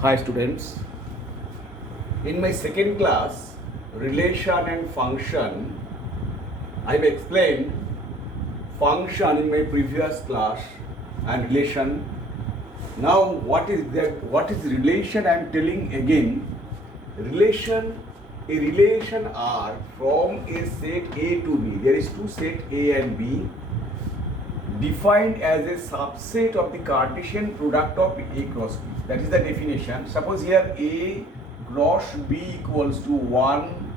Hi students, in my second class, relation and function, I've explained function in my previous class and relation. Now what is relation? I'm telling again. A relation are from a set A to B. There is two set A and B defined as a subset of the Cartesian product of A cross B. That is the definition. Suppose here A cross B equals to 1,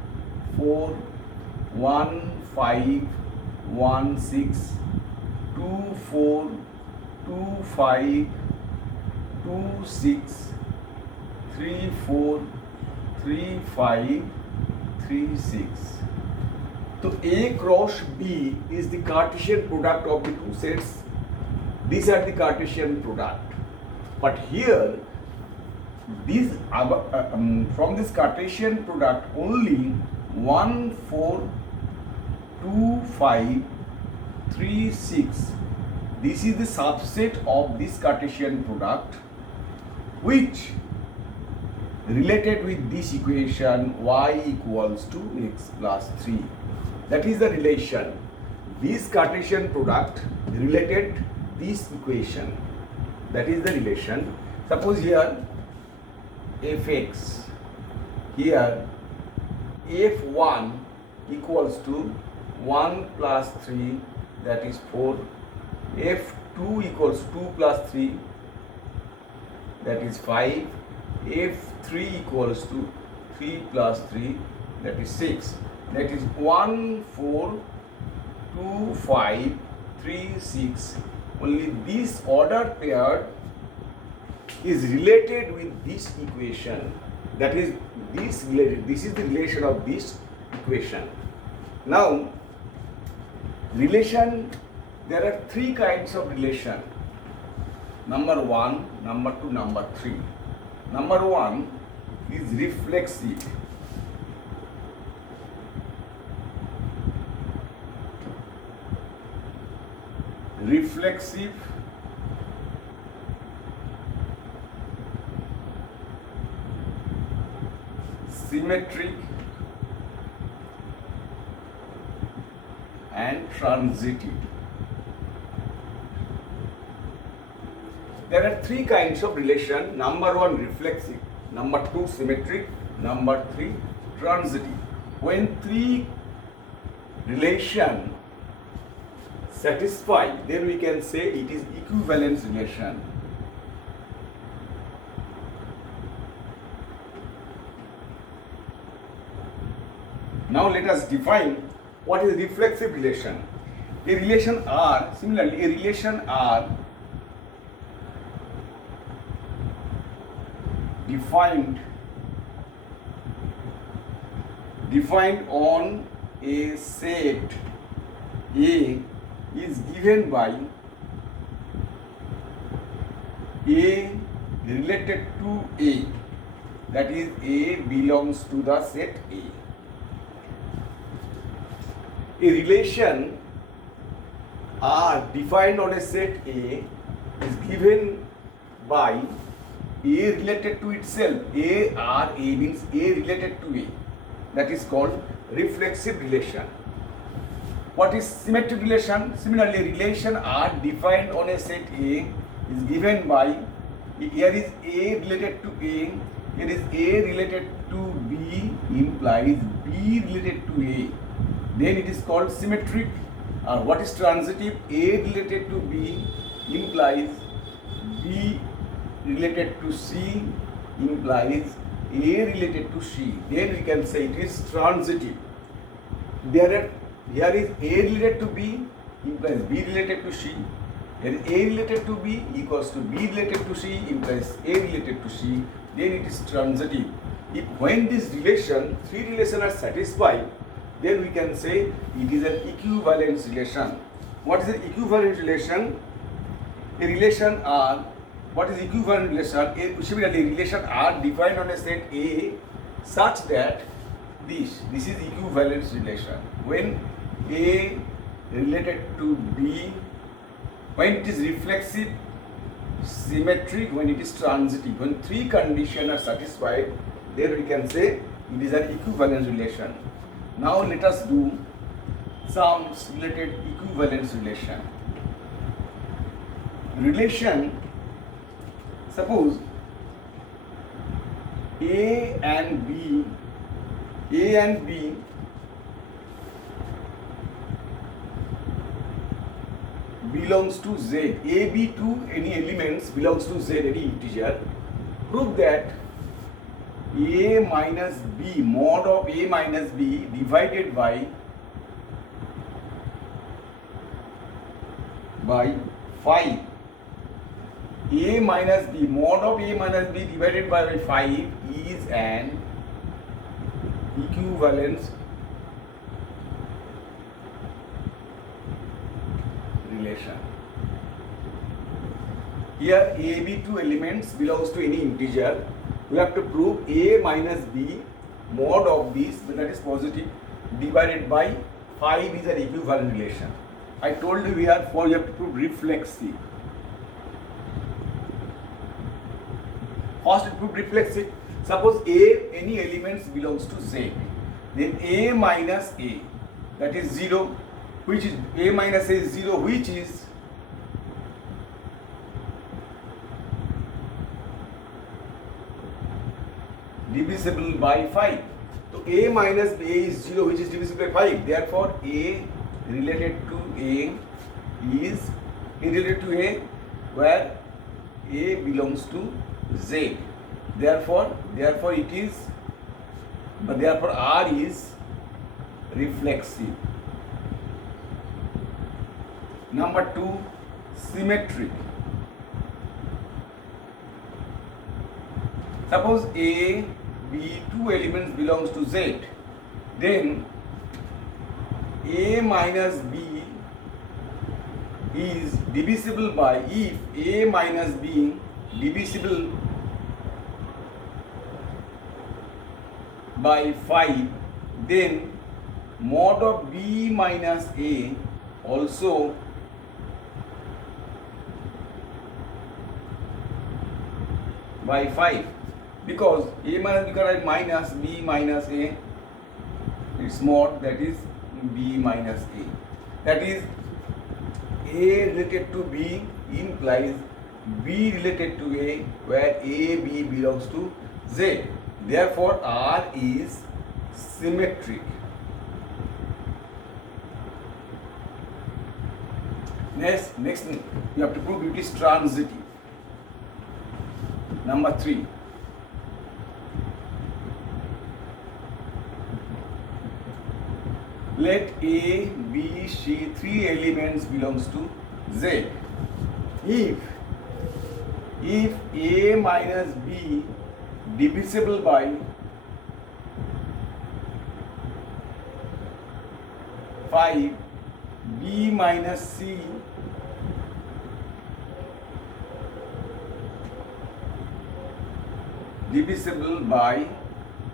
4, 1, 5, 1, 6, 2, 4, 2, 5, 2, 6, 3, 4, 3, 5, 3, 6. So A cross B is the Cartesian product of the two sets. These are the Cartesian product. But here, from this Cartesian product, only 1, 4, 2, 5, 3, 6. This is the subset of this Cartesian product, which related with this equation y equals to x plus 3. That is the relation. This Cartesian product related this equation. That is the relation. Suppose here fx, here f1 equals to 1 plus 3, that is 4. f2 equals 2 plus 3, that is 5. f3 equals to 3 plus 3, that is 6. That is 1, 4, 2, 5, 3, 6. Only this order pair is related with this equation. That is this related. This is the relation of this equation. Now, relation, there are three kinds of relation. Number 1, number 2, number 3. Number 1 is reflexive. Reflexive, symmetric, and transitive. There are three kinds of relation. Number 1 reflexive, number 2 symmetric, number 3 transitive. When three relation satisfy, then we can say it is equivalence relation. Now let us define what is reflexive relation. A relation R, similarly, a relation R defined on a set A is given by A related to A, that is A belongs to the set A. A relation R defined on a set A is given by A related to itself. A R A means A related to A. That is called reflexive relation. What is symmetric relation? Similarly, relation R defined on a set A is given by, here is A related to A, here is A related to B implies B related to A. Then it is called symmetric. What is transitive? A related to B implies B related to C implies A related to C. Then we can say it is transitive. Here is A related to B implies B related to C. Here is A related to B equals to B related to C implies A related to C. Then it is transitive. When this relation, three relations are satisfied, then we can say it is an equivalence relation. What is an equivalent relation? A relation R. What is equivalent relation? Similarly, relation R defined on a set A such that this is equivalence relation. When A related to B, when it is reflexive, symmetric, when it is transitive. When three conditions are satisfied, then we can say it is an equivalence relation. Now let us do some related equivalence relation. Suppose A and B belongs to Z. A, B to any elements belongs to Z, any integer. Prove that A minus B, mod of A minus B divided by 5. A minus B, mod of A minus B divided by 5 is an equivalence relation. Here A, B two elements belongs to any integer. We have to prove A minus B mod of this, that is positive, divided by 5 is an equivalent relation. I told you here for you have to prove reflexive. First prove reflexive. Suppose A, any elements belongs to Z, then A minus A, that is 0, which is A minus A is 0, which is divisible by 5. So A minus A is 0, which is divisible by 5. Therefore A related to A is related to A where A belongs to Z. Therefore it is, but therefore R is reflexive. Number 2, symmetric. Suppose A, B two elements belongs to Z, then A minus B is divisible by, if A minus B divisible by 5, then mod of B minus A also by 5, because A minus B can write minus B minus A, its mod, that is B minus A. That is A related to B implies B related to A, where A, B belongs to Z. Therefore R is symmetric. Next you have to prove it is transitive. Number 3. Let A, B, C three elements belongs to Z. If A minus B divisible by 5, B minus C divisible by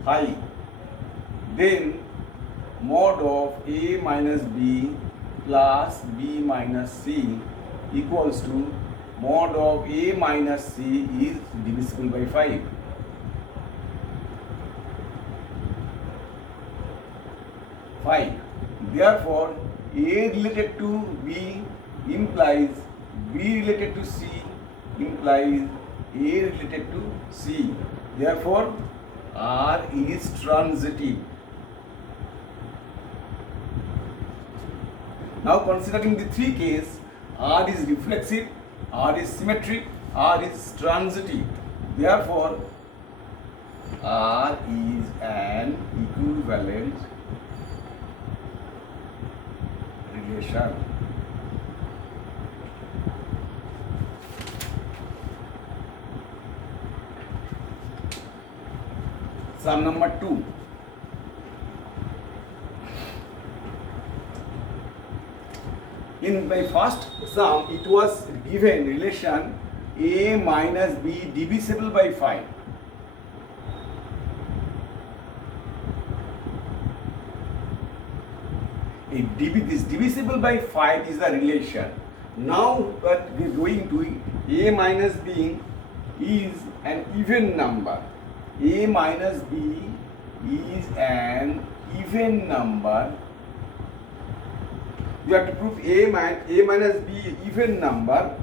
5, then mod of A minus B plus B minus C equals to mod of A minus C is divisible by 5. Therefore A related to B implies B related to C implies A related to C. Therefore R is transitive. Now considering the three cases, R is reflexive, R is symmetric, R is transitive. Therefore R is an equivalent relation. Sum number 2. In my first sum, it was given relation A minus B divisible by 5. This divisible by 5 is the relation. Now what we are going to, a minus b is an even number. A minus b is an even number. You have to prove a minus b even number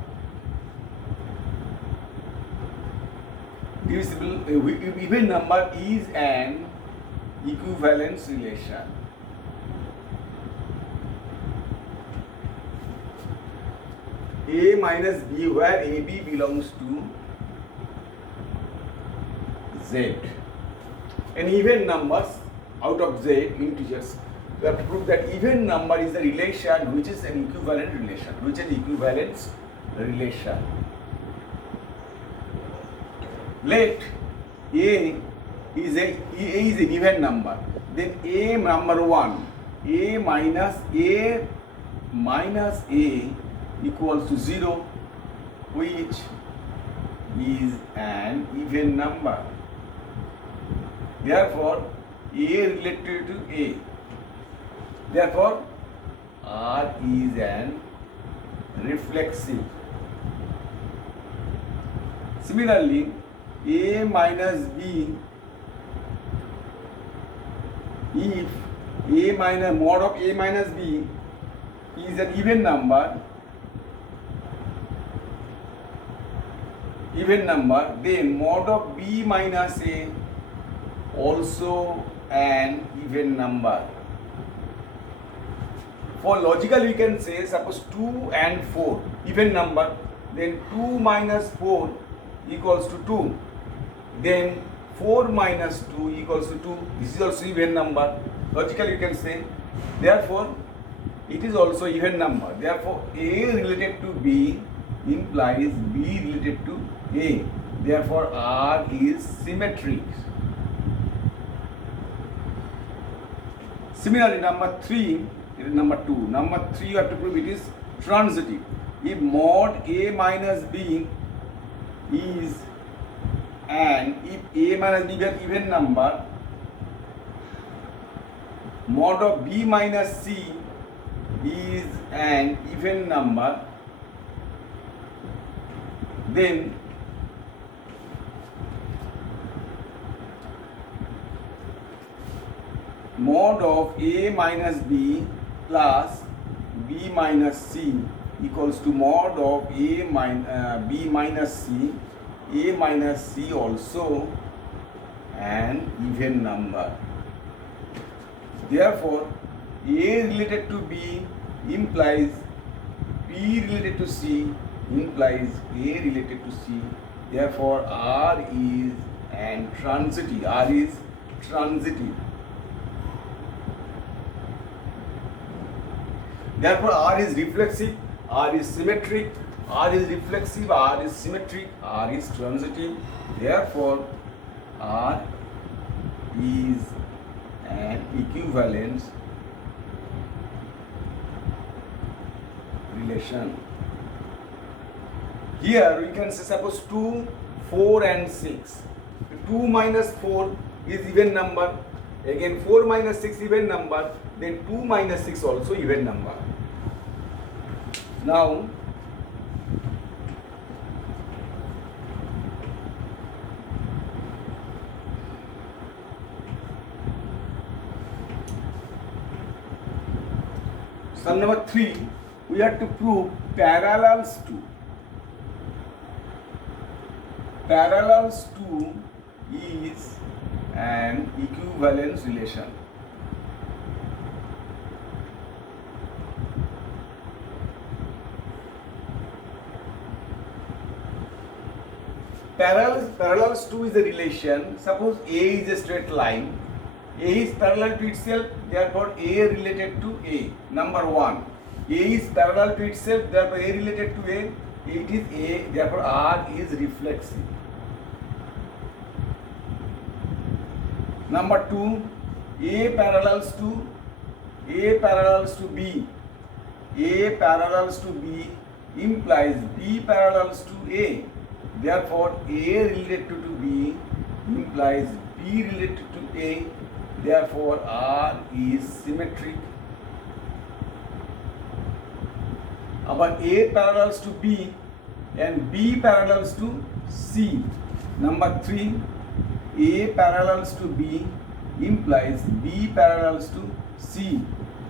divisible. Even number is an equivalence relation. A minus b, where AB belongs to Z. And even numbers out of Z, integers, we have to prove that even number is a relation which is an equivalent relation, which is equivalence relation. Let A is an even number. Then A number 1, A minus A equals to 0, which is an even number. Therefore, A related to A. Therefore, R is an reflexive. Similarly, A minus B, if A minus mod of A minus B is an even number, then mod of B minus A also an even number. For logical, we can say, suppose 2 and 4 even number, then 2 minus 4 equals to 2, then 4 minus 2 equals to 2. This is also even number. Logically, you can say, therefore it is also even number. Therefore, A related to B implies B related to A. Therefore, R is symmetric. Similarly, number 3 is number 2. Number 3, you have to prove it is transitive. If mod A minus B is and if A minus B is an even number, mod of B minus C is an even number, then mod of A minus B plus B minus C equals to mod of B minus C. A minus C also an even number. Therefore, A related to B implies B related to C implies A related to C. Therefore, R is an transitive. R is transitive. Therefore, R is reflexive, R is symmetric, R is reflexive, R is symmetric, R is transitive. Therefore, R is an equivalence relation. Here we can say, suppose 2, 4 and 6. 2 minus 4 is even number. Again 4 minus 6 even number. Then 2 minus 6 also even number. Now, sum number 3, we have to prove parallels to. Parallels to is an equivalence relation. Parallels to is a relation. Suppose A is a straight line. A is parallel to itself, therefore A related to A. Number 1. A is parallel to itself, therefore A related to A. It is A, therefore R is reflexive. Number 2. A parallels to B. A parallels to B implies B parallels to A. Therefore, A related to B implies B related to A. Therefore, R is symmetric. আবার A parallels to B and B parallels to C. Number 3, A parallels to B implies B parallels to C.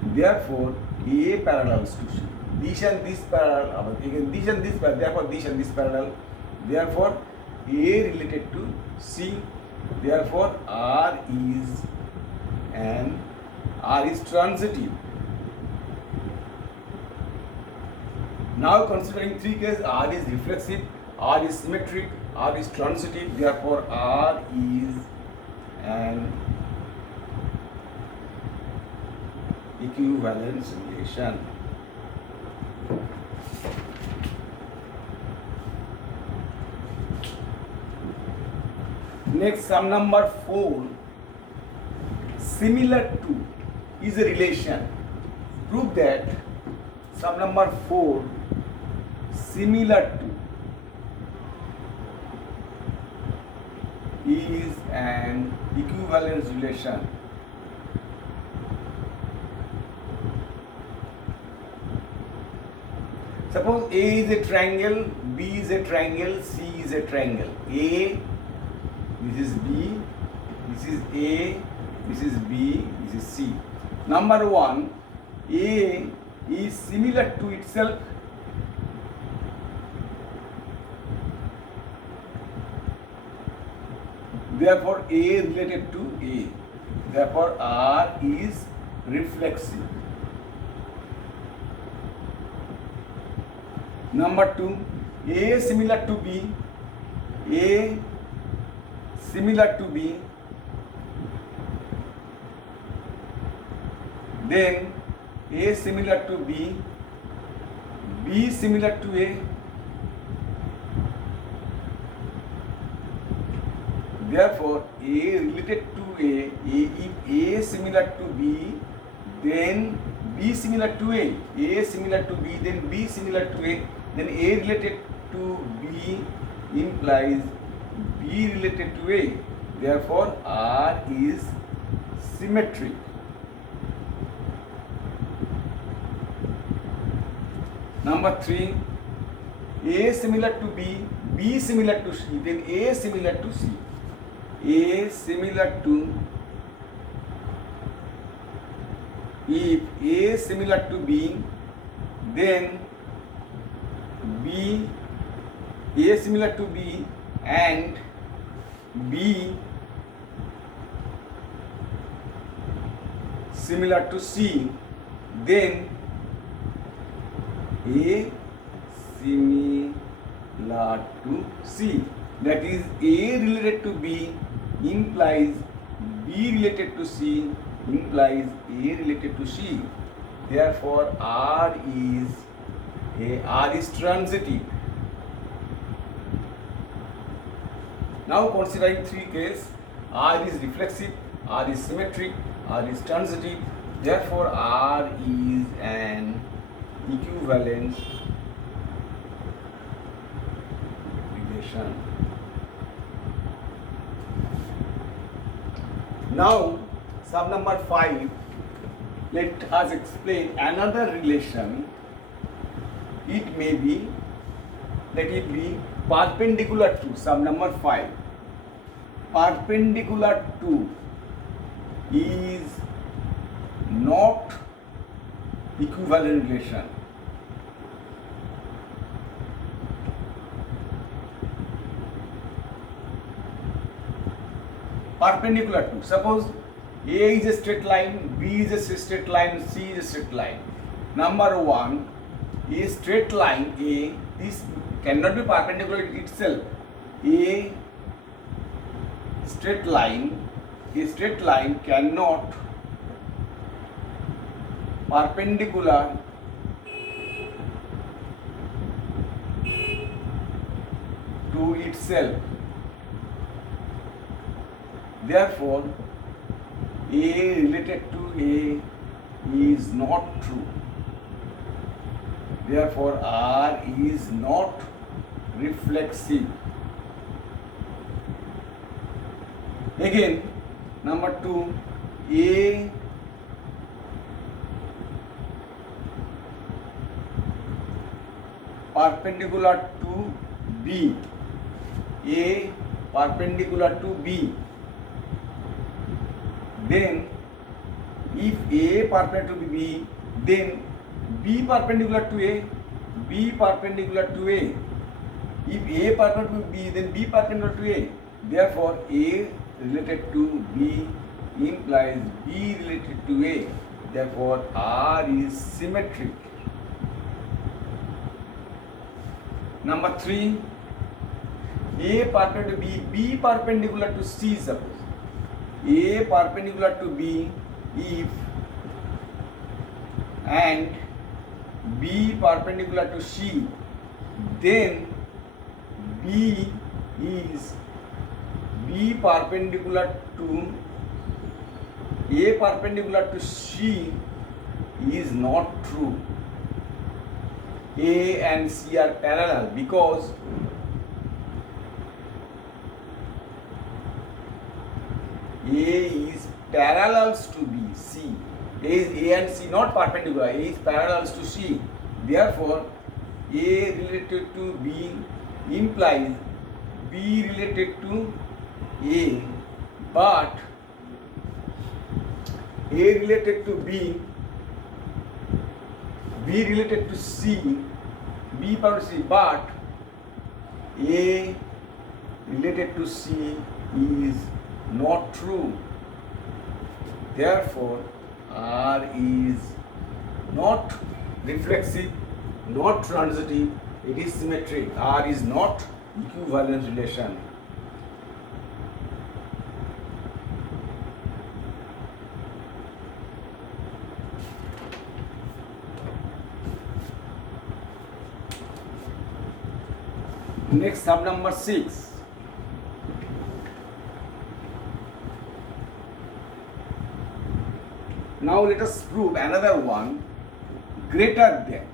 Therefore, A parallels to C. This and this parallel, again this and this parallel, therefore this and this parallel. Therefore, A related to C. Therefore, R is transitive. Now considering three cases, R is reflexive, R is symmetric, R is transitive. Therefore, R is an equivalence relation. Next, sum number 4. Similar to is a relation. Prove that sum number 4 similar to is an equivalence relation. Suppose A is a triangle, B is a triangle, C is a triangle. A, this is B, this is A, this is B, this is C. Number 1, A is similar to itself. Therefore, A related to A. Therefore, R is reflexive. Number 2, A similar to B. A similar to B. Then A similar to B. B similar to A. Therefore, A related to A, if A similar to B, then B similar to A. A similar to B, then B similar to A. Then A related to B implies B related to A. Therefore, R is symmetric. Number 3, A similar to B, B similar to C, then A similar to C. A similar to, if A similar to B, then B, A similar to B and B similar to C, then A similar to C. That is, A related to B implies B related to C implies A related to C. Therefore, R is transitive. Now considering three cases, R is reflexive, R is symmetric, R is transitive. Therefore, R is an equivalence relation. Now, sum number 5, let us explain another relation. It may be, let it be perpendicular to, sum number 5. Perpendicular to is not equivalent relation. Perpendicular to, suppose A is a straight line, B is a straight line, C is a straight line. Number 1, a straight line A, this cannot be perpendicular itself. A straight line cannot perpendicular to itself. Therefore, A related to A is not true. Therefore, R is not reflexive. Again, number 2, A perpendicular to B, A perpendicular to B, then if A perpendicular to B, then B perpendicular to A, B perpendicular to A. If A perpendicular to B, then B perpendicular to A. Therefore, A related to B implies B related to A. Therefore, R is symmetric. Number 3, A perpendicular to B, B perpendicular to C. Suppose A perpendicular to B, if and B perpendicular to C, then B perpendicular to A perpendicular to C is not true. A and C are parallel because A is parallels to B. C. A and C not perpendicular. A is parallels to C. Therefore, A related to B implies B related to A, but A related to B, B related to C, B per C, but A related to C is not true. Therefore, R is not reflexive, not transitive, it is symmetric. R is not equivalence relation. Next, sum number 6. Now let us prove another one, greater than.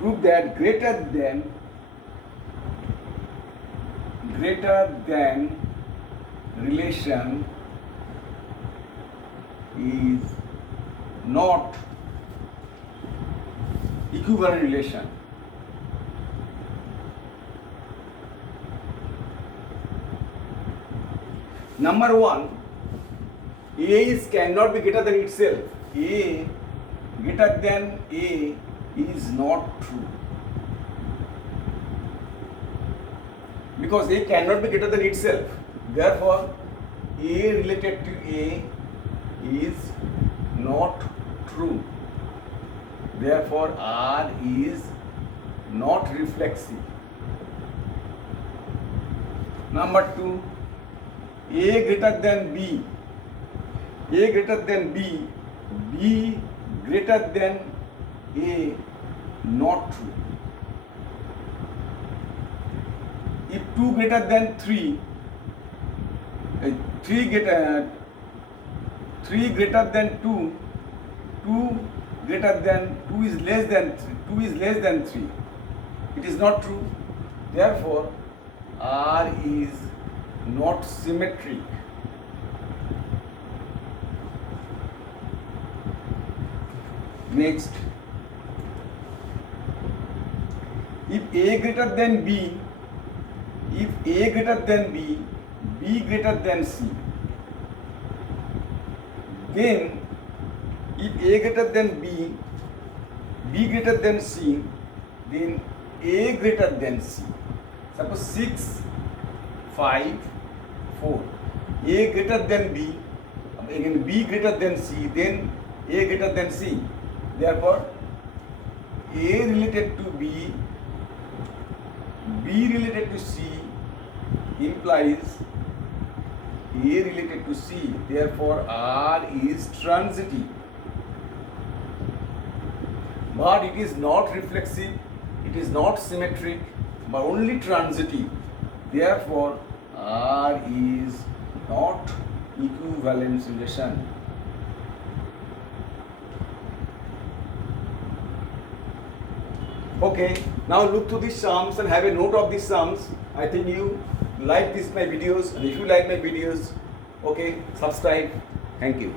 Prove that greater than relation is not equivalent relation. Number 1, A cannot be greater than itself. A greater than A is not true. Because A cannot be greater than itself. Therefore, A related to A is not true. Therefore, R is not reflexive. Number 2, A greater than B. A greater than B, B greater than A, not true. If 2 greater than 3, 3 greater than 2, 2 greater than 2 is less than 3, 2 is less than 3. It is not true. Therefore, R is not symmetric. Next, if A greater than B, if A greater than B, B greater than C, then if A greater than B, B greater than C, then A greater than C. Suppose 6, 5, 4. A greater than B, again B greater than C, then A greater than C. Therefore, A related to B, B related to C implies A related to C. Therefore, R is transitive. But it is not reflexive, it is not symmetric, but only transitive. Therefore, R is not equivalence relation. Okay, now look to these sums and have a note of these sums. I think you like my videos, and if you like my videos, okay, subscribe. Thank you.